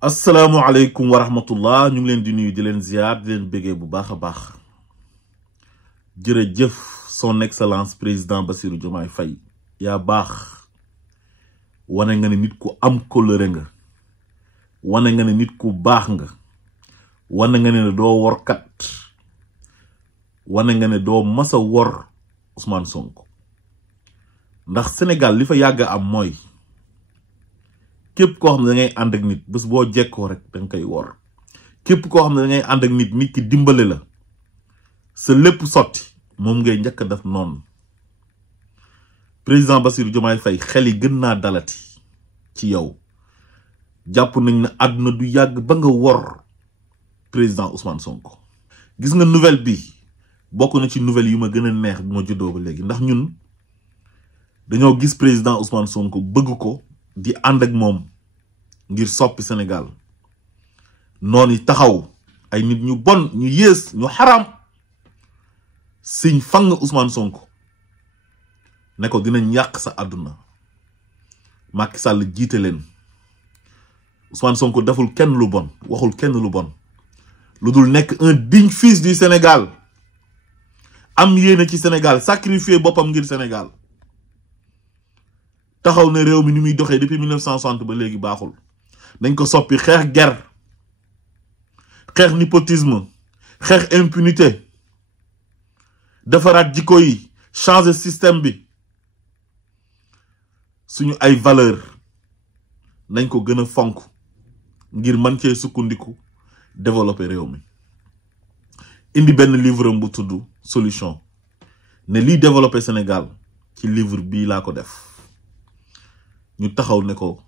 asalaamaaleykum wa rahmatullah ñu ngi leen di nuyu di leen ziar di leen béggee bu baax a baax jërëjëf son excellence président Bassirou Diomaye Faye yaa baax wane nga ne nit ku am kóllëre nga wane nga ne nit ku baax nga wane nga ne doo workat wane nga ne doo masa wor Ousmane Sonko ndax Sénégal li fa yàgg am mooy képp koo xam ne da ngay ànd ak nit bés boo jekkoo rek da nga koy wor képp koo xam ne da ngay ànd ak nit ki dimbale la sa lépp sotti moom ngay njëkk a def noonu président Bassirou Diomaye Faye xel yi gën naa dalati ci yow jàpp nañ ne àdduna du yàgg ba nga wor président Ousmane Sonko. gis nga nouvelle bi bokk na ci nouvelle yu ma gën a neex bi ma juddoo ba léegi ndax ñun dañoo gis président Ousmane Sonko bëgg ko di ànd ak moom ngir soppi Sénégal noonu yi taxaw ay nit ñu bon ñu yées ñu xaram siñ fang Ousmane Sonko ne ko dinañ yàq sa àdduna Macky Sall jiite leen Ousmane Sonko deful kenn lu bon waxul kenn lu bon lu dul nekk un digne fils du Sénégal am yéene ci Sénégal sacrifier boppam ngir Sénégal taxaw ne réew mi ni muy doxee depuis 1960 ba léegi baaxul dañ ko soppi xeex guerre xeex népotisme xeex impunité defaraat jikko yi changer système bi suñu ay valeur nañ ko gën a fonk ngir mën cee sukkandiku développer réew mi indi benn livre bu tudd solution ne lii développer Sénégal ci livre bii laa ko def ñu taxaw ne ko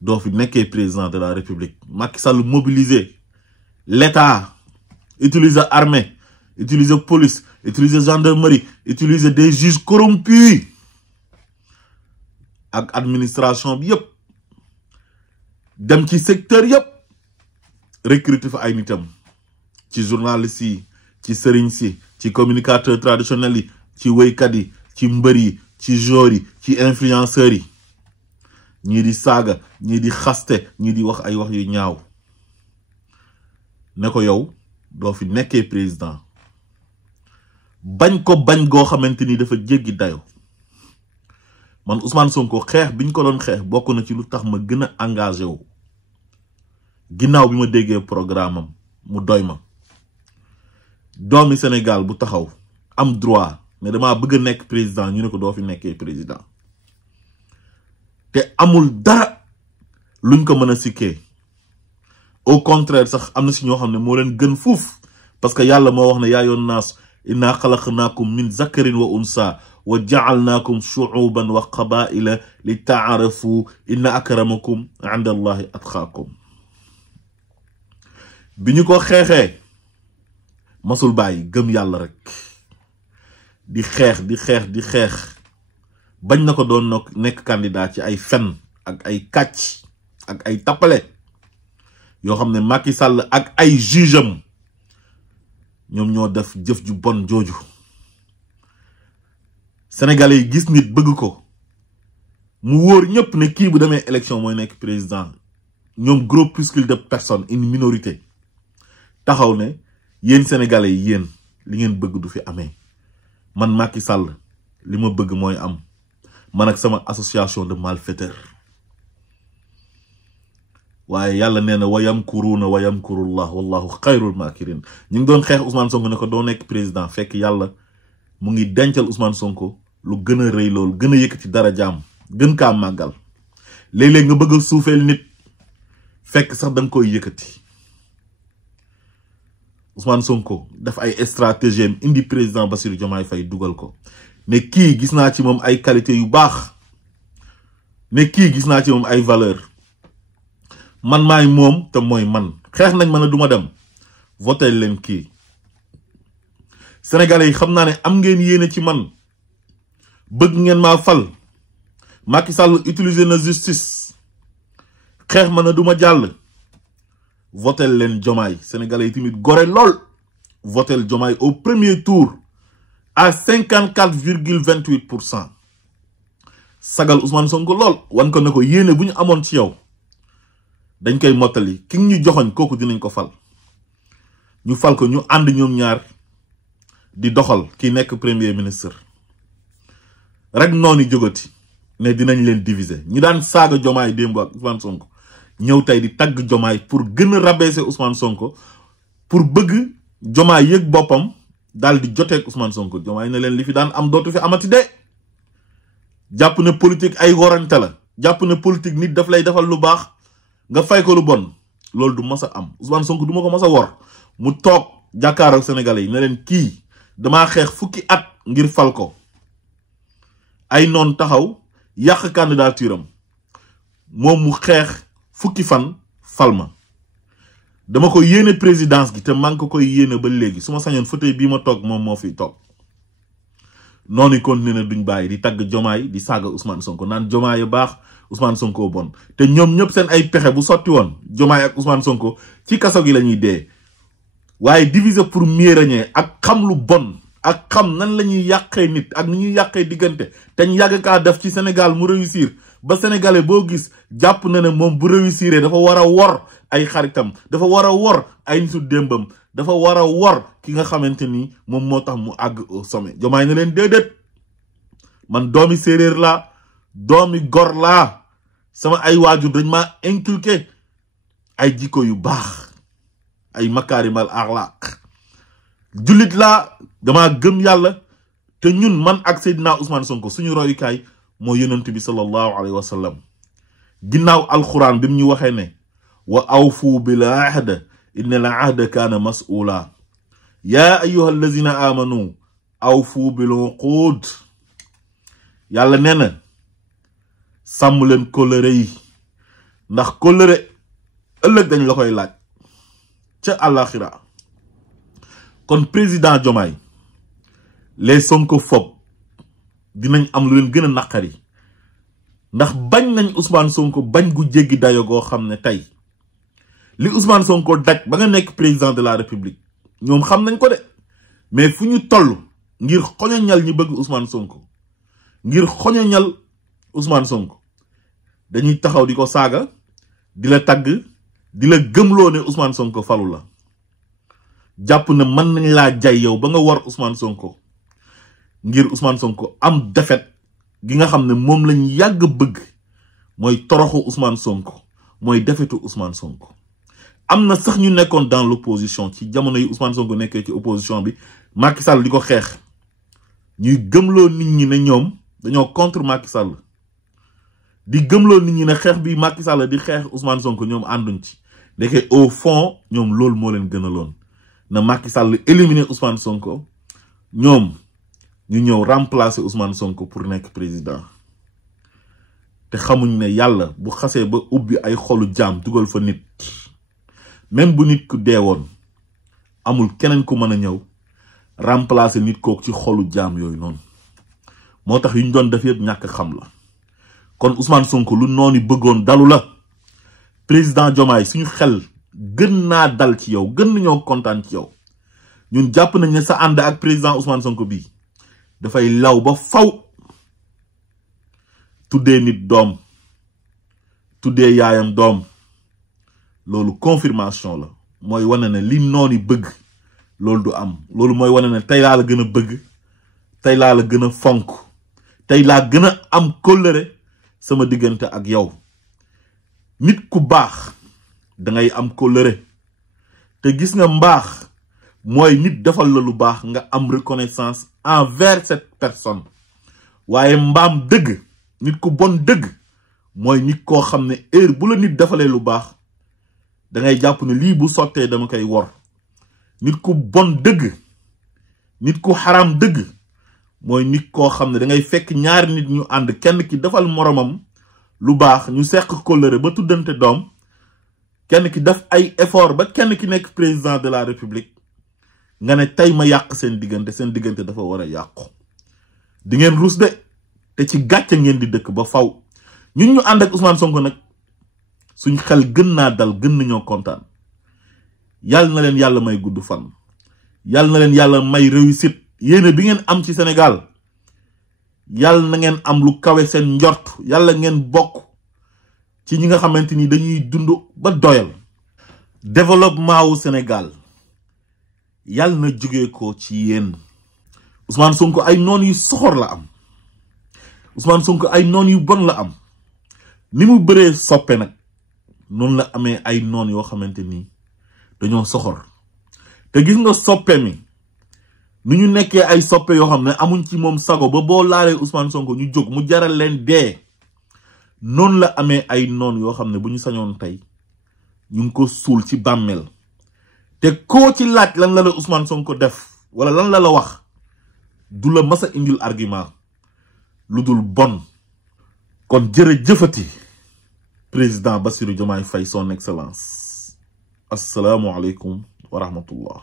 doo fi nekkee président de la République Macky Sall mobiliser l'État utiliser armée utiliser police utiliser gendarmerie utiliser des juges corrompus ak administration bi yëpp dem ci secteur yëpp recruter fa ay nitam ci journalistes yi ci sëriñ si ci communicateurs traditionnels yi ci wéykat yi ci mbër yi ci joueurs yi ci influenceurs yi ñii di saaga ñii di xaste ñii di wax ay wax yu ñaaw ne ko yow doo fi nekkee président bañ ko bañ goo xamante ni dafa jéggi dayo man Ousmane Sonko xeex biñ ko doon xeex bokk na ci lu tax ma gën a engagé wu ginnaaw bi ma déggee programme am mu doy ma doomi Sénégal bu taxaw am droit ne dama bëgg a nekk président ñu ne ko doo fi nekkee président te amul dara luñ ko mën a sikkee au contraire sax am na si ñoo xam ne moo leen gën fuuf parce que yàlla moo wax ne yaa yoon naas inna xalaqnaakum min zakarin wa unsa wa jaalnaakum shuuban wa qabaila li taarafu inna akramakum inda allahi atqaakum bi ñu ko xeexee masul bàyyi gëm yàlla rek di xeex bañ na ko doon nekk candidat ci ay fen ak ay kàcc ak ay tappale yoo xam ne Macky Sall ak ay jugeam ñoom ñoo def jëf ju bon jooju sénégalais yi gis nit bëgg ko mu wóor ñëpp ne kii bu demee élection mooy nekk président ñoom groupuscule de personnes une minorité taxaw ne yéen sénégalais yi yéen li ngeen bëgg du fi amee man Macky Sall li ma bëgg mooy am man ak sama association de malfaiteurs waaye yàlla nee na wayamkuruuna wayamkurullah wallahu xayrul makirin ñu ngi doon xeex Ousmane Sonko ne ko doo nekk président fekk yàlla mu ngi dencal Ousmane Sonko lu gën a rëy loolu gën a yëkkati dara jaam gën kaa màggal léeg-léeg nga bëgg a suufeel nit fekk sax da nga koy yëkkati Ousmane Sonko def ay stratégie indi président Bassirou Diomaye Faye dugal ko ne kii gis naa ci moom ay qualité yu baax ne kii gis naa ci moom ay valeur man maay moom te mooy man xeex nañ ma ne duma dem voté leen kii sénégalais yi xam naa ne am ngeen yéene ci man bëgg ngeen maa fal Macky Sall utiliser na justice xeex ma ne duma jàll voté leen Diomaye sénégalais yi tamit gore lool voté Diomaye au premier tour à 54,28%. sagal Ousmane Sonko lool wan ko ne ko yéene bu ñu amoon ci yow dañ koy mottali ki ñu joxoñ kooku dinañ ko fal ñu fal ko ñu ànd ñoom ñaar di doxal ki nekk premier ministre rek noonu jógati ne dinañ leen diviser ñu daan saaga Diomaye démb ak Ousmane Sonko ñëw tey di tagg Diomaye pour gën a rabaisser Ousmane Sonko pour bëgg Diomaye yëg boppam daal di joteeg Ousmane Sonko Diomaye ne leen li fi daan am dootu fi amati de jàpp ne politique ay worante la jàpp ne politique nit daf lay defal lu baax nga fay ko lu bon loolu du mas a am Ousmane Sonko du ma ko mas a wor mu toog jàkkaaroo Sénégalais yi ne leen kii damaa xeex fukki at ngir fal ko ay noon taxaw yàq candidature am moom mu xeex fukki fan fal ma dama ko yéene présidence gi te maa ngi ko koy yéene ba léegi su ma sañoon fauteuil bii ma toog moom moo fi toog noonu continué duñ bàyyi di tagg Diomaye di saaga Ousmane Sonko naan Diomaye baax Ousmane Sonko bon te ñoom ñëpp seen ay pexe bu sotti woon Diomaye ak Ousmane Sonko ci kaso gi la ñuy dee waaye diviser pour mieux régner ak xam lu bon ak xam nan la ñuy yàqee nit ak ni ñuy yàqee diggante te ñu yàgg kaa def ci Sénégal mu réussir ba sénégalais boo gis jàpp na ne moom bu réussir dafa war a wor ay xaritam dafa war a wor ay nitu démbam dafa war a wor ki nga xamante ni moom moo tax mu àgg au sommet Diomaye na leen déedéet man doomi séeréer laa doomi gor laa sama ay waajur dañ maa inculqué ay jikko yu baax ay makaarimal axlaaq jullit laa dama gëm yàlla te ñun man ak Seydina Ousmane Sonko suñu royukaay moo yonent bi sallallahu alayhi wa sallam ginnaaw alxuraan bi mu ñu waxee ne wa awfu bil ahd inna al ahda kaana mas'uula yaa ayyuha allazina amanu awfu bil uqud yàlla nee na sàmm leen kóllëre yi ndax kóllëre ëllëg dañ la koy laaj ca àllaaxira kon président Diomaye les Sonkophobes dinañ am lu leen gën a naqari ndax bañ nañ Ousmane Sonko bañ gu jéggi dayo goo xam ne tey li Ousmane Sonko daj ba nga nekk président de la République ñoom xam nañ ko de mais fu ñu toll ngir xoñoñal ñi bëgg Ousmane Sonko ngir xoñoñal Ousmane Sonko dañuy taxaw di ko saaga di la tagg di la gëmloo ne Ousmane Sonko falu la jàpp ne mën nañ laa jay yow ba nga war Ousmane Sonko ngir Ousmane Sonko am defet gi nga xam ne moom lañ yàgg bëgg mooy toroxu Ousmane Sonko mooy defetu Ousmane Sonko am na sax ñu nekkoon dans l'opposition ci jamono yi Ousmane Sonko nekkee ci opposition bi Macky Sall di ko xeex ñuy gëmloo nit ñi ne ñoom dañoo contre Macky Sall di gëmloo nit ñi ne xeex bi Macky Sall di xeex Ousmane Sonko ñoom ànduñ ci ndeke au fond ñoom loolu moo leen gënaloon na Macky Sall éliminer Ousmane Sonko ñoom ñu ñëw remplacer Ousmane Sonko pour nekk président te xamuñ ne yàlla bu xasee ba ubbi ay xolu jaam dugal fa nit même bu nit ku deewoon amul keneen ku mën a ñëw remplacer nit kooku ci xolu jaam yooyu noonu moo tax yu ñu doon def yëpp ñàkk xam la kon Ousmane Sonko lu noonu bëggoon dalu la président Diomaye suñu xel gën naa dal ci yow gën nañoo kontaan ci yow ñun jàpp nañ ne sa ànd ak président Ousmane Sonko bii dafay law ba faw tuddee nit doom tuddee yaayam doom loolu confirmation la mooy wane ne li noonu bëgg loolu du am loolu mooy wane ne tey laa la gën a bëgg tey laa la gën a fonk tey laa gën a am kóllëre sama diggante ak yow nit ku baax dangay am kóllëre te gis nga mbaax mooy nit defal la lu baax nga am reconnaissance envers cette personne waaye mbaam dëgg nit ku bon dëgg mooy nit koo xam ne heure bu la nit defalee lu baax dangay jàpp ne lii bu sottee dama koy wor nit ku bon dëgg nit ku xaram dëgg mooy nit koo xam ne dangay fekk ñaari nit ñu ànd kenn ki defal moromam lu baax ñu seq kóllëre ba tuddante doom kenn ki def ay effort ba kenn ki nekk président de la République nga ne tey ma yàq seen diggante dafa war a yàqu di ngeen rus de te ci gàcce ngeen di dëkk ba faw ñun ñu ànd ak Ousmane Sonko nag suñ xel gën naa dal gën nañoo kontaan yàlla na leen yàlla may gudd fan yàlla na leen yàlla may réussite yéene bi ngeen am ci Sénégal yàlla na ngeen am lu kawe seen njort yàlla ngeen bokk ci ñi nga xamanteni dañuy dund ba doyal développement au Sénégal yàlla na jóge ko ci yéen. Ousmane Sonko ay noon yu soxor la am Ousmane Sonko ay noon yu bon la am ni mu bëree soppe nag noonu la amee ay noon yoo xamante ni dañoo soxor te gis nga soppe mi nu ñu nekkee ay soppe yoo xam ne amuñ ci moom sago ba boo laalee Ousmane Sonko ñu jóg mu jaral leen dee noonu la amee ay noon yoo xam ne bu ñu sañoon tey ñu ngi ko suul ci bàmmeel te koo ci laaj lan la Ousmane Sonko def wala lan la wax du la masa indil argument lu dul bon. kon jërëjëfati président Bassirou Diomaye Faye son excellence. Assalamu alaikum wa rahmatullah.